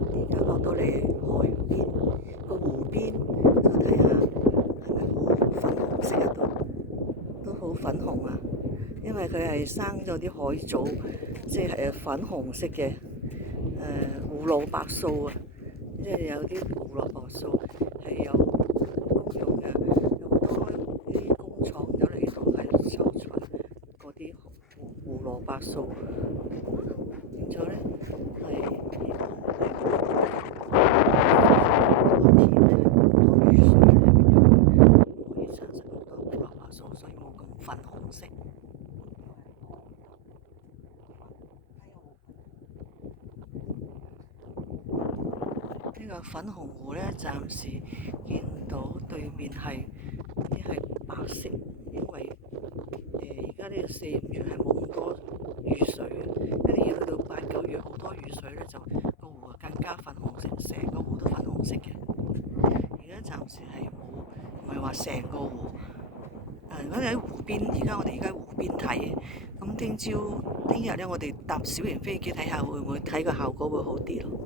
而家落到嚟海邊個湖邊，就睇下係咪好粉紅色啊？都好粉紅啊！因為佢係生咗啲海藻，即係粉紅色嘅胡蘿蔔素啊！即係有啲胡蘿蔔素係有功用嘅，有好多啲工廠走嚟呢度係收採嗰啲胡蘿蔔素，變咗咧係個天咧好多雨水咧，變咗佢可以產生好多胡蘿蔔素，所以冇咁粉紅色。呢個粉紅湖咧，暫時見到對面係啲係白色，因為而家呢個4、5月係冇咁多雨水嘅，一定要去到8、9月好多雨水咧，就個湖更加粉紅色，成個湖都粉紅色嘅。而家暫時係冇，唔係話成個湖。如果你喺湖邊，我哋而家喺湖邊睇，咁聽日咧，我哋搭小型飛機睇下會唔會睇個效果會好啲咯。